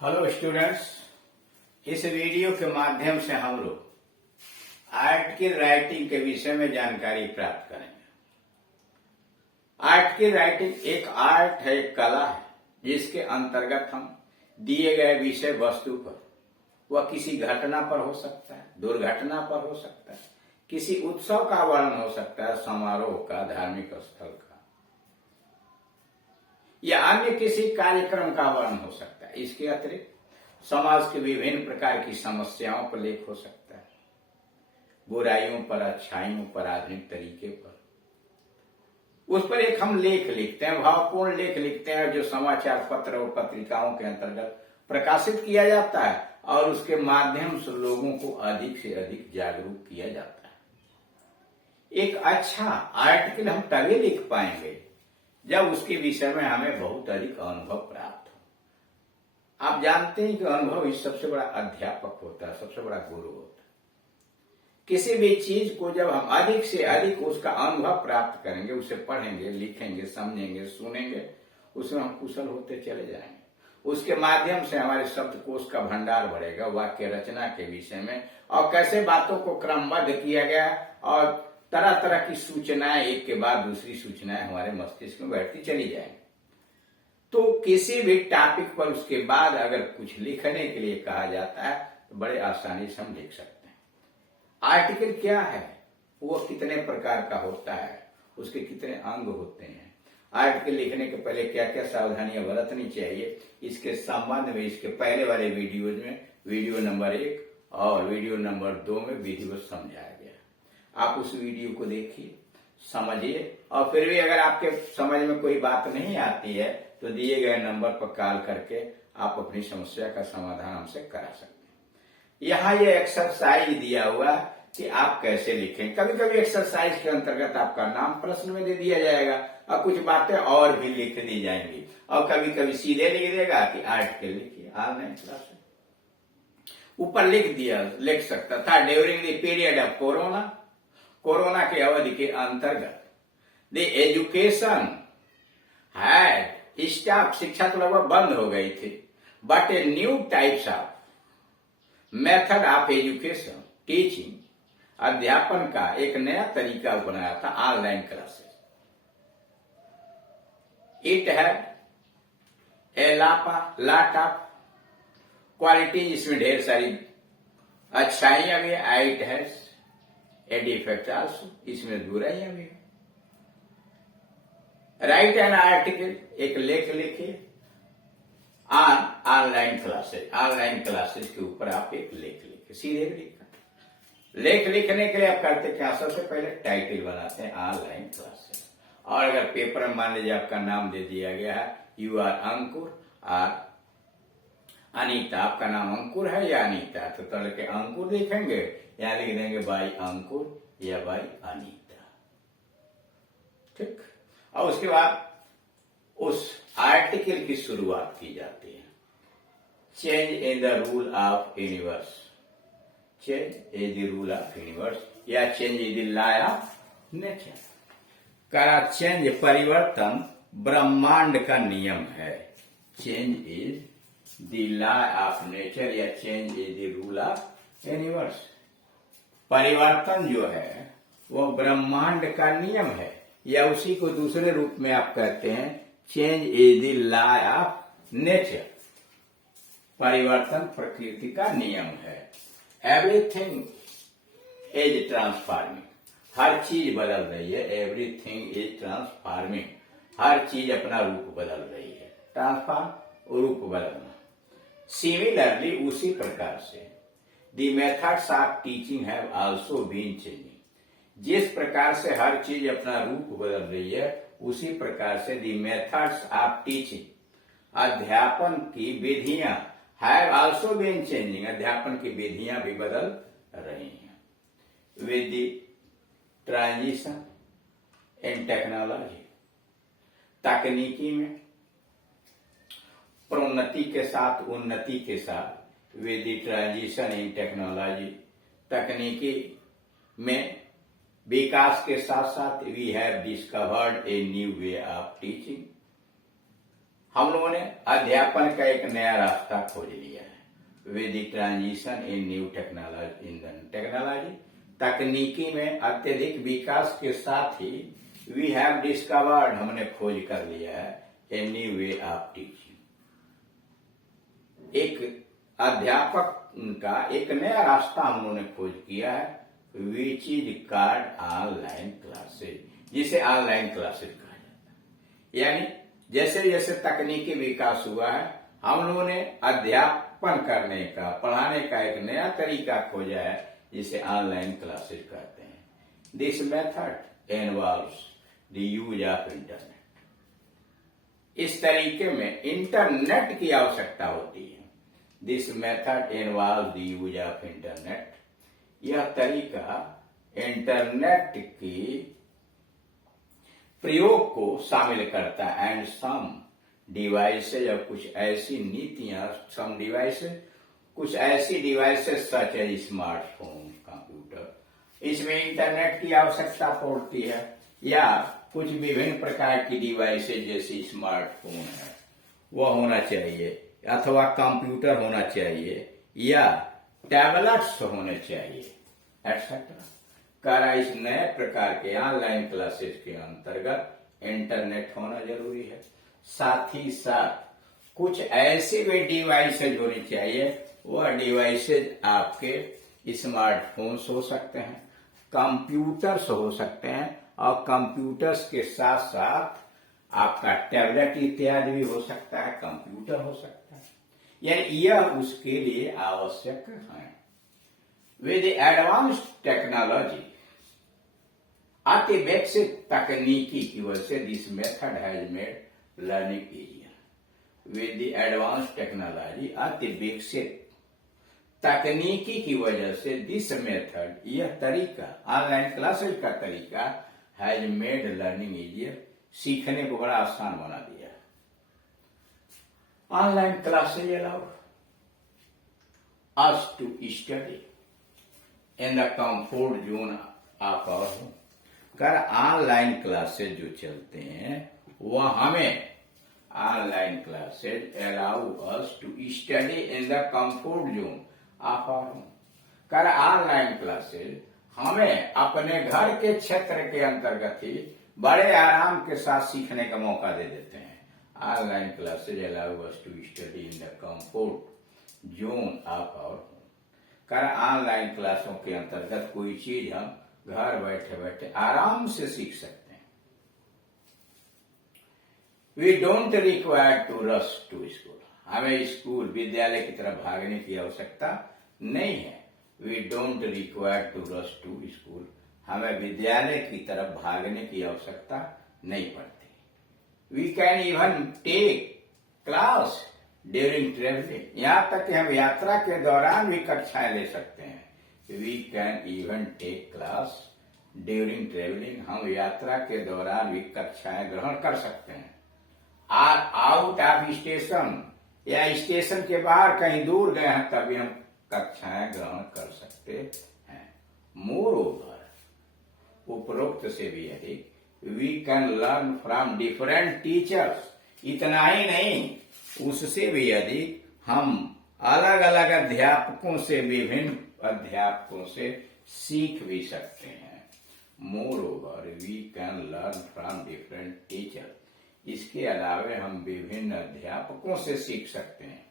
Hello students, इस video के माध्यम से हम लोग आर्ट की राइटिंग के विषय में जानकारी प्राप्त करेंगे। आर्ट की राइटिंग एक आर्ट है, एक कला है, जिसके अंतर्गत हम दिए गए विषय वस्तु पर, वह किसी घटना पर हो सकता है, दुर्घटना पर हो सकता है, किसी उत्सव का वर्णन हो सकता है, समारोह का, धार्मिक स्थल का, या अन्य किसी कार्यक्रम का वर्णन हो सकता है। इसके अतिरिक्त समाज के विभिन्न प्रकार की समस्याओं पर लेख हो सकता है, बुराइयों पर, अच्छाइयों पर, आधुनिक तरीके पर। उस पर एक हम लेख लिखते हैं, भावपूर्ण लेख लिखते हैं, जो समाचार पत्र और पत्रिकाओं के अंतर्गत प्रकाशित किया जाता है और उसके माध्यम से लोगों को अधिक से अधिक जागरूक किया जाता है। एक अच्छा आर्टिकल हम तभी लिख पाएंगे जब उसके विषय में हमें बहुत अधिक अनुभव प्राप्त हो। आप जानते हैं कि अनुभव ही सबसे बड़ा अध्यापक होता है, सबसे बड़ा गुरु होता है। किसी भी चीज को जब हम अधिक से अधिक उसका अनुभव प्राप्त करेंगे, उसे पढ़ेंगे, लिखेंगे, समझेंगे, सुनेंगे, उसमें हम कुशल होते चले जाएंगे। उसके माध्यम से हमारे शब्दकोश का भंडार बढ़ेगा, वाक्य रचना के विषय में, और कैसे बातों को क्रमबद्ध किया गया और तरह तरह की सूचनाएं एक के बाद दूसरी सूचनाएं हमारे मस्तिष्क में बैठती चली जाएंगी। तो किसी भी टॉपिक पर उसके बाद अगर कुछ लिखने के लिए कहा जाता है तो बड़े आसानी से हम लिख सकते हैं। आर्टिकल क्या है, वो कितने प्रकार का होता है, उसके कितने अंग होते हैं, आर्टिकल लिखने के पहले क्या क्या सावधानियां बरतनी चाहिए, इसके संबंध में इसके पहले वाले वीडियोज में वीडियो नंबर 1 और वीडियो नंबर 2 में विधिवत समझाया गया। आप उस वीडियो को देखिए, समझिए, और फिर भी अगर आपके समझ में कोई बात नहीं आती है तो दिए गए नंबर पर कॉल करके आप अपनी समस्या का समाधान हमसे करा सकते हैं। यहाँ ये एक्सरसाइज दिया हुआ कि आप कैसे लिखें। कभी कभी एक्सरसाइज के अंतर्गत आपका नाम प्रश्न में दे दिया जाएगा और कुछ बातें और भी लिख दी जाएंगी, और कभी कभी सीधे लिख देगा कि आर्टिकल लिखिए ऑनलाइन क्लास में। ऊपर लिख सकता था during the period of corona के अवधि के अंतर्गत द एजुकेशन हैड स्टॉप, शिक्षा तो लगभग बंद हो गई थी, but a new types of method of education teaching, अध्यापन का एक नया तरीका अपनाया था, online classes. It had a lot of qualities, इसमें ढेर सारी अच्छाइयां भी है। It has a defect also, इसमें बुराइयां भी है। राइट एन आर्टिकल, एक लेख लिखिए ऑन ऑनलाइन क्लासेस के ऊपर आप एक लेख लिखिए, सीधे लिखा। लेख लिखने के लिए आप करते क्या, सबसे पहले टाइटल बनाते हैं ऑनलाइन क्लासेस, और अगर पेपर में मान लीजिए आपका नाम दे दिया गया है, यू आर अंकुर और अनीता, आपका नाम अंकुर है या अनीता है, तो तल के अंकुर लिखेंगे, या लिख देंगे बाई अंकुर या बाई अनीता। ठीक, और उसके बाद उस आर्टिकल की शुरुआत की जाती है। Change in the rule of universe, change in the rule of universe, या change in the law of nature. करा चेंज, परिवर्तन ब्रह्मांड का नियम है। Change is the law of nature या change is the rule of universe. परिवर्तन जो है वो ब्रह्मांड का नियम है, या उसी को दूसरे रूप में आप कहते हैं change is the law of nature. परिवर्तन प्रकृति का नियम है। एवरीथिंग इज ट्रांसफॉर्मिंग, हर चीज बदल रही है। एवरीथिंग इज ट्रांसफॉर्मिंग, हर चीज अपना रूप बदल रही है। ट्रांसफॉर्म, रूप बदलना। सिमिलरली, उसी प्रकार से the methods of teaching have also been changing, जिस प्रकार से हर चीज अपना रूप बदल रही है, उसी प्रकार से द मेथड्स ऑफ टीचिंग, अध्यापन की विधियां, हैव आल्सो बीन चेंजिंग, अध्यापन की विधियां भी बदल रही हैं। With the transition in technology, तकनीकी में प्रोन्नति के साथ, उन्नति के साथ, with the transition in technology, तकनीकी में विकास के साथ साथ, we have discovered a new way of teaching, हम लोगों ने अध्यापन का एक नया रास्ता खोज लिया है with the transition in new technology तकनीकी में अत्यधिक विकास के साथ ही वी हैव डिस्कवर्ड, हमने खोज कर लिया है, ए न्यू वे ऑफ टीचिंग, एक अध्यापक का एक नया रास्ता हम लोगों ने खोज किया है, which is called online classes, जिसे ऑनलाइन क्लासेज कहा जाता है। यानी जैसे जैसे तकनीकी विकास हुआ है, हम लोगों ने अध्यापन करने का, पढ़ाने का एक नया तरीका खोजा है, जिसे ऑनलाइन क्लासेज कहते हैं। This method involves the use of internet. इस तरीके में इंटरनेट की आवश्यकता होती है। This method involve the use of internet. यह तरीका इंटरनेट की प्रयोग को शामिल करता है। एंड सम डिवाइसेज, और कुछ ऐसी नीतियां, सम डिवाइसेज, कुछ ऐसी devices such as smartphone, computer, इसमें इंटरनेट की आवश्यकता पड़ती है, या कुछ विभिन्न प्रकार की डिवाइसेज जैसे स्मार्टफोन है वह होना चाहिए, अथवा कंप्यूटर होना चाहिए, या टैबलेट्स होने चाहिए, एटसेट्रा। करा इस नए प्रकार के ऑनलाइन क्लासेस के अंतर्गत इंटरनेट होना जरूरी है। साथ ही साथ कुछ ऐसे भी डिवाइसेज होनी चाहिए, वह डिवाइसेज आपके स्मार्टफोन्स हो सकते हैं, कंप्यूटर्स हो सकते हैं, और कंप्यूटर्स के साथ साथ आपका टैबलेट इत्यादि भी हो सकता है, कंप्यूटर हो सकता है, यानी यह उसके लिए आवश्यक है। विद एडवांस्ड टेक्नोलॉजी, अति विकसित तकनीकी की वजह से this method has made learning easier. With the advanced technology, अति विकसित तकनीकी की वजह से दिस मेथड, यह तरीका, ऑनलाइन क्लासेज का तरीका, हैज मेड लर्निंग इजियर, सीखने को बड़ा आसान बना दिया। Online classes allow us to study in the comfort zone of our home. कर ऑनलाइन क्लासेज जो चलते हैं वह हमें, online classes allow us to study in the comfort zone of our home. कर ऑनलाइन क्लासेज हमें अपने घर के क्षेत्र के अंतर्गत ही बड़े आराम के साथ सीखने का मौका दे देते हैं। Online classes allow us to study in the comfort zone of our home. कर ऑनलाइन क्लासों के अंतर्गत कोई चीज हम घर बैठे बैठे आराम से सीख सकते हैं। We don't require to rush to school. हमें स्कूल, विद्यालय की तरफ भागने की आवश्यकता नहीं है। We don't require to rush to school. हमें विद्यालय की तरफ भागने की आवश्यकता नहीं पड़ती। We can even take class during travelling. यहां तक कि हम यात्रा के दौरान भी कक्षाएं ले सकते हैं। We can even take class during travelling. हम यात्रा के दौरान भी कक्षाएं ग्रहण कर सकते हैं। आर आउट ऑफ स्टेशन, या स्टेशन के बाहर कहीं दूर गए हैं तभी हम कक्षाएं ग्रहण कर सकते हैं। मोर ओवर, उपरोक्त से भी अधिक, we can learn from different teachers. इतना ही नहीं, उससे भी अधिक हम अलग अलग अध्यापकों से, विभिन्न अध्यापकों से सीख भी सकते हैं। Moreover, we can learn from different teacher. इसके अलावे हम विभिन्न अध्यापकों से सीख सकते हैं।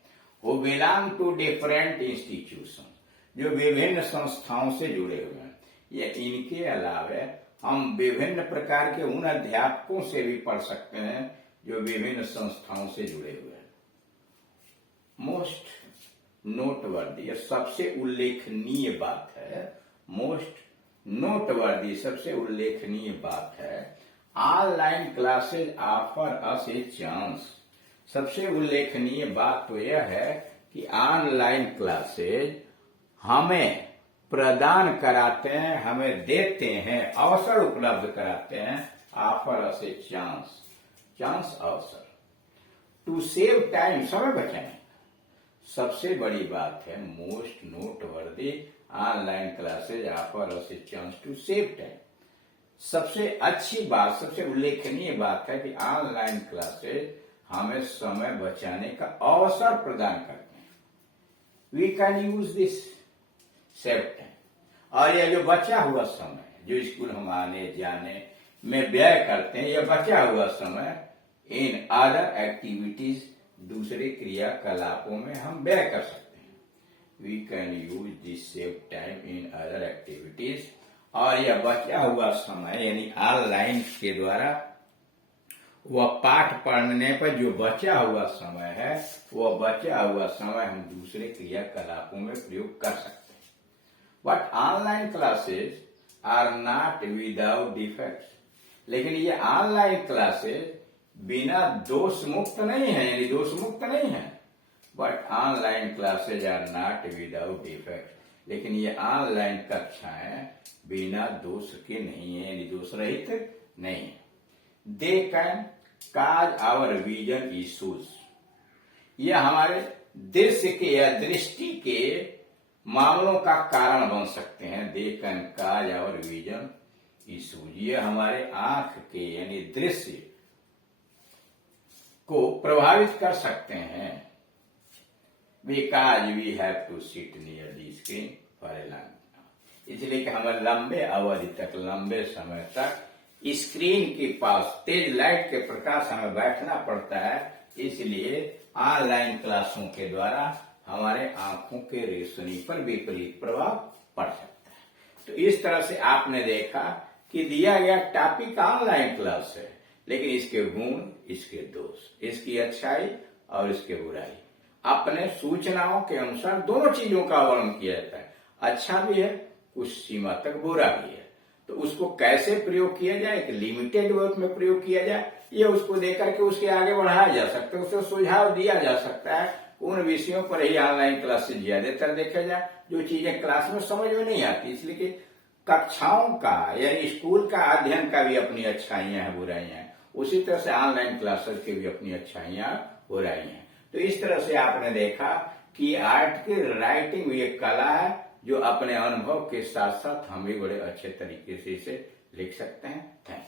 वो बिलोंग टू डिफरेंट इंस्टीट्यूशन, जो विभिन्न संस्थाओं से जुड़े हुए हैं। या इनके अलावे हम विभिन्न प्रकार के उन अध्यापकों से भी पढ़ सकते हैं जो विभिन्न संस्थाओं से जुड़े हुए हैं। मोस्ट नोटवर्दी, सबसे उल्लेखनीय बात है, मोस्ट नोटवर्दी, सबसे उल्लेखनीय बात है, online classes offer us a chance. सबसे उल्लेखनीय बात तो यह है कि ऑनलाइन क्लासेज हमें प्रदान कराते हैं, हमें देते हैं, अवसर उपलब्ध कराते हैं। Offer us a chance, chance, अवसर, टू सेव टाइम, समय बचाएं। सबसे बड़ी बात है, most noteworthy, online classes offer us a chance to save time. सबसे अच्छी बात, सबसे उल्लेखनीय बात है कि ऑनलाइन क्लासेज हमें समय बचाने का अवसर प्रदान करते हैं। We can use this save time. और यह जो बचा हुआ समय जो स्कूल हम आने जाने में व्यय करते हैं, यह बचा हुआ समय इन अदर एक्टिविटीज, दूसरे क्रियाकलापों में हम व्यय कर सकते हैं। We can use this save time in other activities. और यह बचा हुआ समय यानी ऑनलाइन के द्वारा वह पाठ पढ़ने पर जो बचा हुआ समय है, वह बचा हुआ समय हम दूसरे क्रियाकलापों में प्रयोग कर सकते हैं। But online classes are not without defects. लेकिन ये ऑनलाइन क्लासेस बिना दोष मुक्त नहीं है, यानी दोष मुक्त नहीं है। But online classes are not without defect. लेकिन ये ऑनलाइन कक्षाएं बिना दोष के नहीं है, यानी दोष रहित नहीं है। They can cause our vision issues. यह हमारे दृश्य के या दृष्टि के मामलों का कारण बन सकते हैं। They can cause our vision issues. ये हमारे आंख के यानी दृश्य को प्रभावित कर सकते हैं। Because we have to sit near the screen for a long. इसलिए कि हमें लंबे अवधि तक, लंबे समय तक स्क्रीन के पास तेज लाइट के प्रकाश हमें बैठना पड़ता है। इसलिए ऑनलाइन क्लासों के द्वारा हमारे आंखों के रोशनी पर विपरीत प्रभाव पड़ सकता है। तो इस तरह से आपने देखा कि दिया गया टॉपिक ऑनलाइन क्लास है, लेकिन इसके गुण, इसके दोष, इसकी अच्छाई और इसके बुराई अपने सूचनाओं के अनुसार दोनों चीजों का वर्णन किया जाता है। अच्छा भी है, कुछ सीमा तक बुरा भी है। तो उसको कैसे प्रयोग किया जाए, एक लिमिटेड वर्क में प्रयोग किया जाए, ये उसको देकर के उसके आगे बढ़ाया जा सकता है, उसे सुझाव दिया जा सकता है। उन विषयों पर ही ऑनलाइन क्लासेस ज्यादातर देखा जाए जो चीजें क्लास में समझ में नहीं आती। इसलिए कि कक्षाओं का यानी स्कूल का अध्ययन का भी अपनी अच्छाइयां हैं, बुराइयां हैं। उसी तरह से ऑनलाइन क्लासेस की भी अपनी अच्छाइयां, बुराइयां हैं। तो इस तरह से आपने देखा कि आर्ट की राइटिंग भी एक कला है जो अपने अनुभव के साथ साथ हम भी बड़े अच्छे तरीके से इसे लिख सकते हैं। Thank you.